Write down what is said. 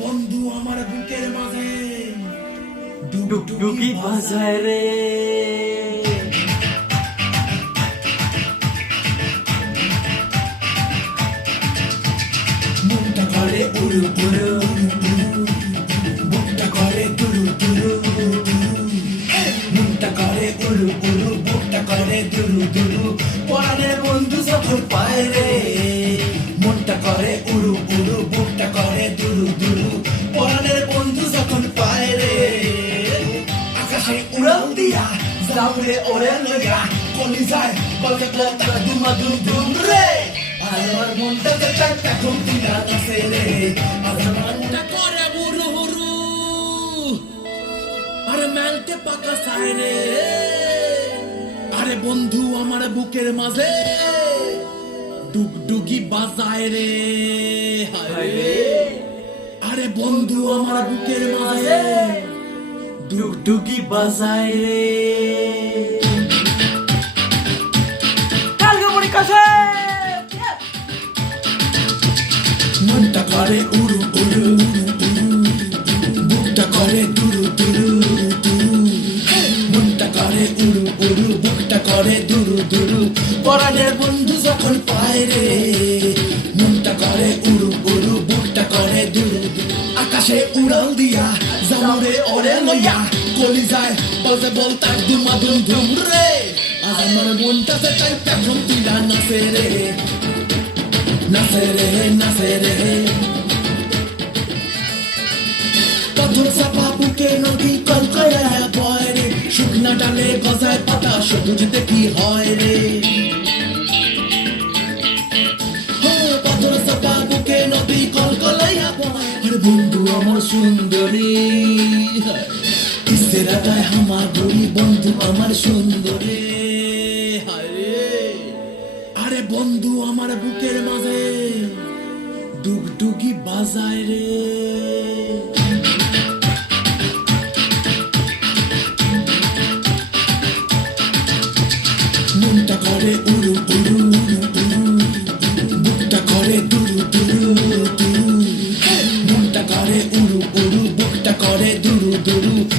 বন্ধু আমার বুকের মাঝে। ডুগডুগি বাজায় রে। মনটা করে উড়ু উড়ু বুকটা করে দুরু দুরু মনটা করে উড়ু উড়ু বুকটা করে দুরু দুরু পরাণের বন্ধু যখন পায় রে। যাবে ওরে লগা কলি যায় বলতে বলতে দুমা দুম দুম রে আমার মনটা তো চারটা ঘুম দিনা আছে রে আমার মনটা করে বুরু হুরু আরে মেলতে পাকা সায় রে আরে বন্ধু আমার বুকের মাঝে ডুগডুগি বাজায় রে আরে বন্ধু আমার বুকের মাঝে ডুগডুগি বাজায় রে। কালকে কাছে মনটা করে উড়ু উড়ু, বুকটা করে দুরু দুরু, মনটা করে উড়ু উড়ু, বুকটা করে দুরু দুরু। পরাণের বন্ধু যখন পায় রে, মনটা করে উড়ু উড়ু, বুকটা করে দুরু দুরু। আকাশে উড়াল দিয়া জামরে ওরে লইয়া কলি যায়। বলতে বলতে দুমা দুম ধুম রে আমার মনটা সে চাই পেছন তুইলা নাচে রে। নাচে রে নাচে রে। পাথর চাপা বুকে নদী কলকয়া বয় রে। শুকনা ডালে গজায় পাতা, সবুজ দেখি হয় রে। বন্ধু আমার সুন্দরী। ইস্তেরাটায় আমার ঘড়ি বন্ধু আমার সুন্দরী। আরে বন্ধু আমার বুকের মাঝে, ডুগডুগি বাজায় রে।